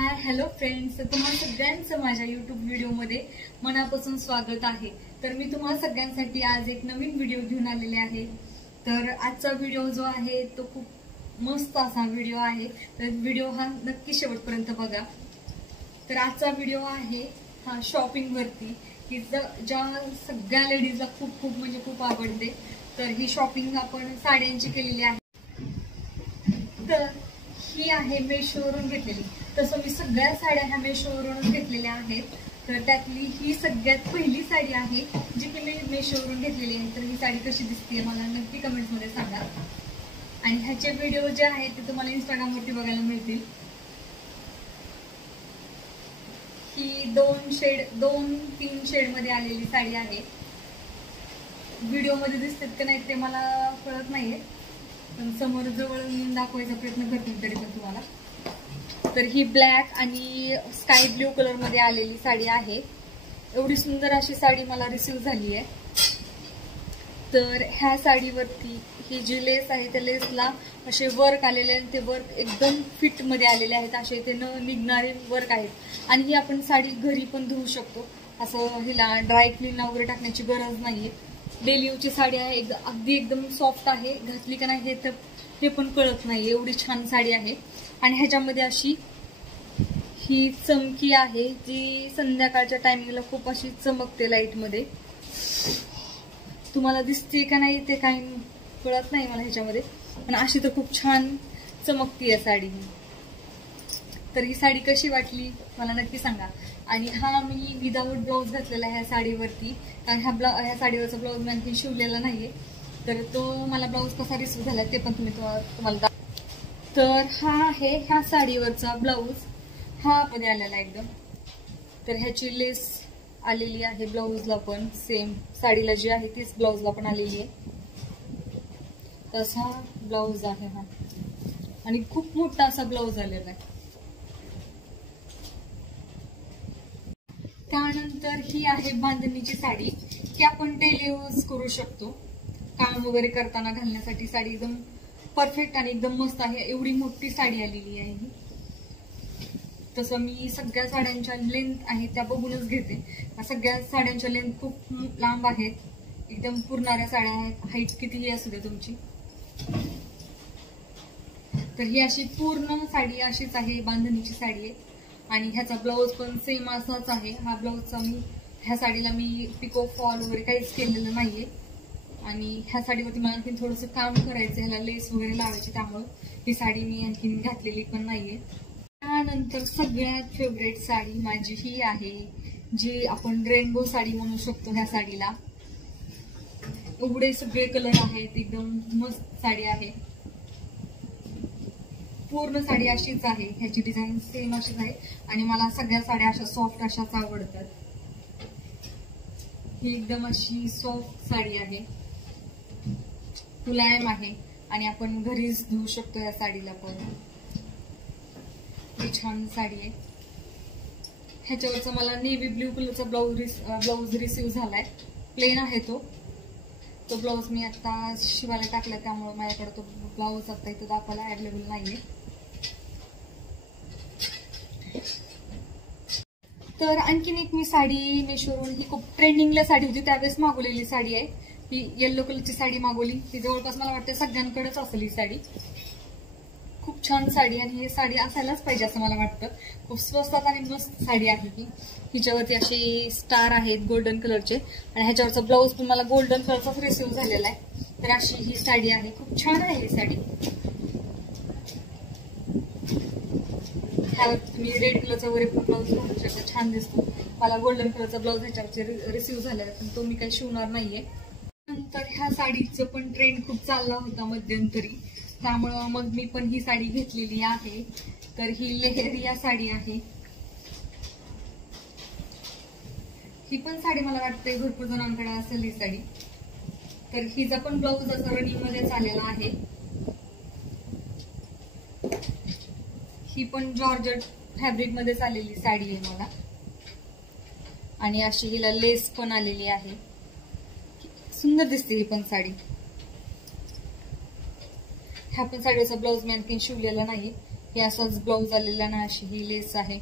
Hi hello friends, तुम्हा सगळ्यांचं माझ्या यूट्यूब व्हिडिओमध्ये मनापासून स्वागत आहे। तर मी तुम्हा सगळ्यांसाठी आज एक नवीन व्हिडिओ घेऊन आलेले आहे। तर आजचा व्हिडिओ जो आहे तो खूप मस्त असा व्हिडिओ आहे। तर व्हिडिओ हा नक्की शेवटपर्यंत बघा। तर आजचा व्हिडिओ आहे हा शॉपिंग वरती, की ज्या सगळ्या लेडीजला खूप खूप म्हणजे खूप आवडते। तर ही शॉपिंग आपण साड्यांची केलेली आहे। तर ही आहे मेशोवरून घेतलेली। तसं मी सगळ्या साड्या ह्या मेशोवरूनच घेतलेल्या आहेत। तर त्यातली ही सगळ्यात पहिली साडी आहे जी की मी मेशोवरून घेतलेली आहे। तर ही साडी कशी दिसते मला नक्की कमेंट्समध्ये सांगा। आणि ह्याचे व्हिडिओ जे आहेत ते तुम्हाला इंस्टाग्रामवरती बघायला मिळतील। ही दोन तीन शेड मध्ये आलेली साडी आहे। व्हिडिओमध्ये दिसतात की नाही ते मला कळत नाहीये, पण समोर जवळ दाखवायचा प्रयत्न करते तरी पण तुम्हाला। तर ही ब्लॅक आणि स्काय ब्ल्यू कलर मध्ये आलेली साडी आहे। एवढी सुंदर अशी साडी मला रिसीव्ह झाली आहे। तर ह्या साडीवरती ही जी लेस आहे त्या लेसला असे वर्क आलेले आणि ते वर्क एकदम फिट मध्ये आलेले आहेत। असे ते न निघणारे वर्क आहेत। आणि ही आपण साडी घरी पण धुवू शकतो, असं हिला ड्राय क्लीन वगैरे टाकण्याची गरज नाहीये। डेली यूजची साडी आहे, अगदी एकदम सॉफ्ट आहे। घातली का नाही हे पण कळत नाही, एवढी छान साडी आहे। आणि ह्याच्यामध्ये अशी ही चमकी आहे जी संध्याकाळच्या टायमिंगला खूप अशी चमकते लाईट मध्ये। तुम्हाला दिसते का नाही ते काही कळत नाही मला ह्याच्यामध्ये, पण अशी तर खूप छान चमकती आहे साडी। तर ही साडी कशी वाटली मला नक्की सांगा। आणि हा मी विदाऊट ब्लाऊज घातलेला आहे ह्या साडीवरती, कारण ह्या साडीवरचा ब्लाऊज मी आणखी शिवलेला नाहीये। तर तो मला ब्लाऊज कसा रिसीव्ह झाला ते पण तुम्हाला तर हा आहे ह्या साडीवरचा ब्लाऊज, हा मध्ये आलेला एकदम। तर ह्याची लेस आलेली आहे ब्लाऊजला पण, सेम साडीला जी आहे तीच ब्लाऊजला पण आलेली आहे। तसा ब्लाऊज आहे हा, आणि खूप मोठा असा ब्लाऊज आलेला आहे। त्यानंतर ही आहे बांधणीची साडी, की आपण डेली यूज करू शकतो, काम वगैरे करताना घालण्यासाठी साडी एकदम परफेक्ट आणि एकदम मस्त आहे। एवढी मोठी साडी आलेली आहे ही। तसं मी सगळ्या साड्यांच्या लेंथ आहे त्या बघूनच घेते। सगळ्या साड्यांच्या लेंथ खूप लांब आहेत, एकदम पुरणाऱ्या साड्या आहेत, हाईट कितीही असू दे तुमची। तर ही अशी पूर्ण साडी अशीच आहे, बांधणीची साडी आहे। आणि ह्याचा ब्लाऊज पण सेम असाच आहे। हा ब्लाऊजचा ह्या साडीला मी पिको फॉल वगैरे काहीच केलेलं नाहीये। आणि ह्या साडीवरती मला आणखी थोडंसं काम करायचं, ह्याला लेस वगैरे लावायची, त्यामुळे ही साडी मी आणखी घातलेली पण नाहीये। त्यानंतर सगळ्यात फेवरेट साडी माझी ही आहे, जी आपण रेनबो साडी म्हणू शकतो। ह्या साडीला एवढे सगळे कलर आहेत, एकदम मस्त साडी आहे। पूर्ण साडी अशीच आहे, ह्याची डिझाईन सेम अशीच आहे। आणि मला सगळ्या साड्या अशा सॉफ्ट अशाच आवडतात। ही एकदम अशी सॉफ्ट साडी आहे, मुलायम आहे, आणि आपण घरीच धुवू शकतो या साडीला पण। ही छान साडी आहे। ह्याच्यावरचा मला नेव्ही ब्ल्यू कलरचा ब्लाऊज रिसीव्ह झालाय, प्लेन आहे तो ब्लाऊज मी आता शिवायला टाकला, त्यामुळे माझ्याकडे तो ब्लाऊज आता इथं दाखवायला अवेलेबल नाहीये। तर आणखीन एक मी साडी मेशोवरून, ही खूप ट्रेंडिंगला साडी होती त्यावेळेस मागवलेली साडी आहे। ही येलो कलरची साडी मागवली, ही जवळपास मला वाटतं सगळ्यांकडेच असेल ही साडी। खूप छान साडी, आणि ही साडी असायलाच पाहिजे असं मला वाटतं। खूप स्वस्तात आणि मस्त साडी आहे ही। हिच्यावरती असे स्टार आहेत गोल्डन कलरचे, आणि ह्याच्यावरचा ब्लाऊज पण मला गोल्डन कलरचाच रिसीव्ह झालेला आहे। तर अशी ही साडी आहे, खूप छान आहे ही साडी। ह्यावर तुम्ही रेड कलरचा वगैरे पण ब्लाऊज घालू शकता, छान दिसतो। मला गोल्डन कलरचा ब्लाऊज ह्याच्यावरचे रिसीव्ह झालेला आहे, पण तो मी काही शिवणार नाहीये। नंतर ह्या साडीचं पण ट्रेंड खूप चालला होता मध्यंतरी, त्यामुळं मग मी पण ही साडी घेतलेली आहे। तर ही लेहरिया साडी आहे। ही पण साडी मला वाटते भरपूर जणांकडे असेल ही साडी। तर हिचा पण ब्लाऊज असा रनिंग मध्येच आलेला आहे। ही पण जॉर्जेट फॅब्रिक मध्येच आलेली साडी आहे मला, आणि अशी हिला लेस पण आलेली आहे। सुंदर दिसते ही पण साडी। ह्या पण साडीचा ब्लाऊज मी आणखी शिवलेला नाही, हे असाच ब्लाऊज आलेला ना, अशी ही लेस आहे.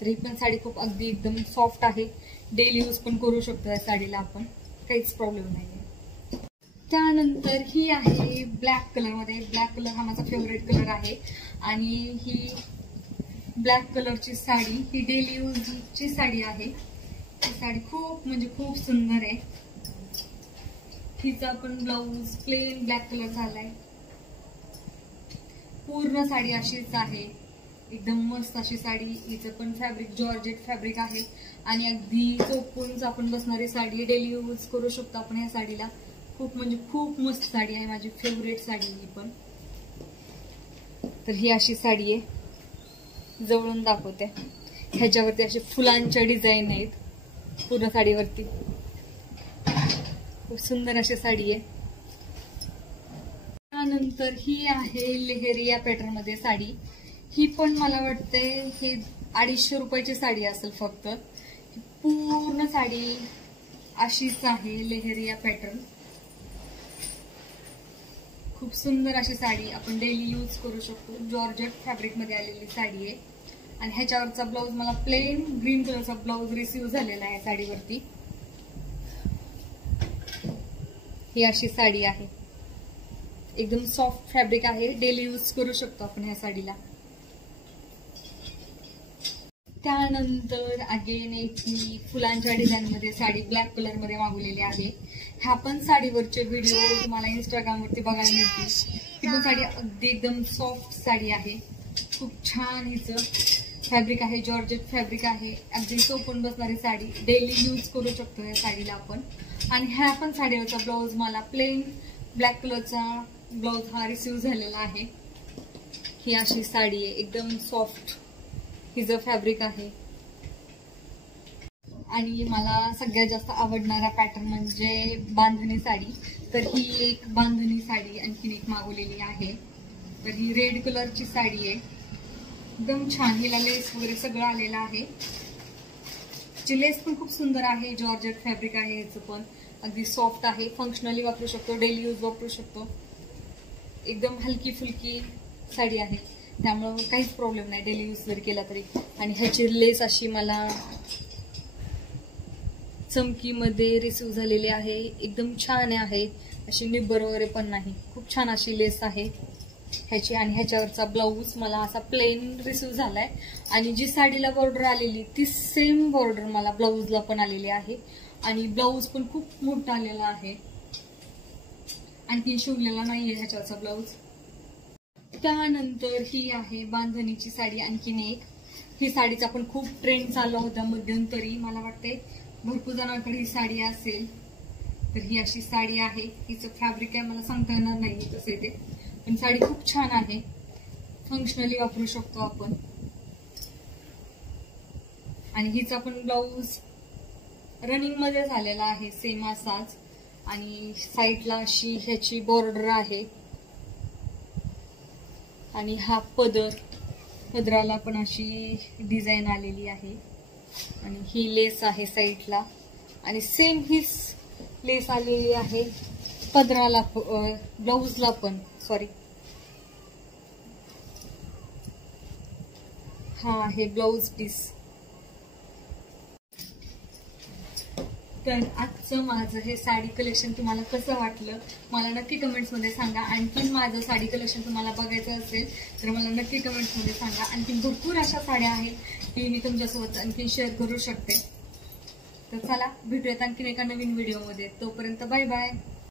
तर ही पण साडी खूप अगदी एकदम सॉफ्ट आहे. डेली यूज पण करू शकतो या साडीला आपण, काहीच प्रॉब्लेम नाहीये. त्यानंतर ही आहे ब्लॅक कलर मध्ये. ब्लॅक कलर हा माझा फेवरेट कलर आहे आणि ही ब्लॅक कलरची साडी ही डेली यूजची साडी आहे. ही साडी खूप म्हणजे खूप सुंदर आहे. हिचा पण ब्लाऊज प्लेन ब्लॅक कलर झालाय. पूर्ण साडी अशीच आहे, एकदम मस्त अशी साडी. हिचं पण फॅब्रिक जॉर्जेट फॅब्रिक आहे आणि अगदी चोपून आपण बसणारी साडी, डेली यूज करू शकतो आपण या साडीला. खूप म्हणजे खूप मस्त साडी आहे, माझी फेवरेट साडी ही पण. तर ही अशी साडी आहे, जवळून दाखवते. ह्याच्यावरती असे फुलांच्या डिझाईन आहेत पूर्ण साडीवरती. खूप सुंदर अशी साडी आहे. त्यानंतर ही आहे लेहेरिया पॅटर्न मध्ये साडी. ही पण मला वाटते हे 250 रुपयाची साडी असेल फक्त. पूर्ण साडी अशीच आहे, लेहेरिया पॅटर्न. खूप सुंदर अशी साडी, आपण डेली यूज करू शकतो. जॉर्जेट फॅब्रिक मध्ये आलेली साडी आहे आणि ह्याच्यावरचा ब्लाऊज मला प्लेन ग्रीन कलरचा ब्लाऊज रिसीव्ह झालेला आहे साडीवरती. ही अशी साडी आहे, एकदम सॉफ्ट फॅब्रिक आहे. डेली यूज करू शकतो आपण ह्या साडीला. त्यानंतर अगेन एक मी फुलांच्या डिझाईन मध्ये साडी ब्लॅक कलर मध्ये मागवलेली आहे. ह्या पण साडीवरचे व्हिडिओ तुम्हाला इंस्टाग्रामवरती बघायला मिळतील. ही पण साडी अगदी एकदम सॉफ्ट साडी आहे. खूप छान हिचं फॅब्रिक आहे, जॉर्जेट फॅब्रिक आहे. अगदी सोपून बसणारी साडी, डेली यूज करू शकतो या साडीला आपण. आणि ह्या पण साडीवरचा ब्लाऊज मला प्लेन ब्लॅक कलरचा ब्लाऊज हा रिसीव्ह झालेला आहे. ही अशी साडी आहे, एकदम सॉफ्ट हिचं फॅब्रिक आहे. आणि मला सगळ्यात जास्त आवडणारा पॅटर्न म्हणजे बांधणी साडी. तर ही एक बांधणी साडी आणखीन एक मागवलेली आहे. तर ही रेड कलरची साडी आहे, एकदम छान. हिला लेस वगैरे सगळं आलेलं आहे. ची लेस पण खूप सुंदर आहे, जॉर्जेट फॅब्रिक आहे. ह्याचं पण अगदी सॉफ्ट आहे, फंक्शनली वापरू शकतो, डेली यूज वापरू शकतो. एकदम हलकी फुलकी साडी आहे, त्यामुळं काहीच प्रॉब्लेम नाही डेली यूज जर केला तरी. आणि ह्याची लेस अशी मला चमकीमध्ये रिसीव्ह झालेली आहे, एकदम छान आहे. अशी निब्बर वगैरे पण नाही, खूप छान अशी लेस आहे ह्याची. आणि ह्याच्यावरचा ब्लाऊज मला असा प्लेन रिसीव्ह झालाय. आणि जी साडीला बॉर्डर आलेली ती सेम बॉर्डर मला ब्लाऊजला पण आलेली आहे. आणि ब्लाऊज पण खूप मोठा आलेला आहे, आणखी शिवलेला नाहीये ह्याच्यावरचा ब्लाऊज. त्यानंतर ही आहे बांधणीची साडी आणखीन एक. ही साडीचा पण खूप ट्रेंड चालला होता मध्यंतरी, मला वाटते भरपूर जणांकडे ही साडी असेल. तर ही अशी साडी आहे. हिचं फॅब्रिक आहे मला सांगता येणार नाही कसं आहे ते, पण साडी खूप छान आहे, फंक्शनली वापरू शकतो आपण. आणि हिचा पण ब्लाऊज रनिंग मध्ये झालेला आहे सेम असाच. आणि साईडला अशी ह्याची बॉर्डर आहे. आणि हा पदराला पण अशी डिझाईन आलेली आहे. आणि ही लेस आहे साईडला आणि सेम हीच लेस आलेली आहे पदराला, ब्लाऊजला पण. सॉरी, हा आहे ब्लाऊज पीस. तर आजचं माझं हे साडी कलेक्शन तुम्हाला कसं वाटलं मला नक्की कमेंट्समध्ये सांगा. आणखीन माझं साडी कलेक्शन तुम्हाला बघायचं असेल तर मला नक्की कमेंट्समध्ये सांगा. आणखीन भरपूर अशा साड्या आहेत की मी तुमच्यासोबत आणखीन शेअर करू शकते. तर चला भेटूयात आणखीन एका नवीन व्हिडिओमध्ये. तोपर्यंत बाय बाय.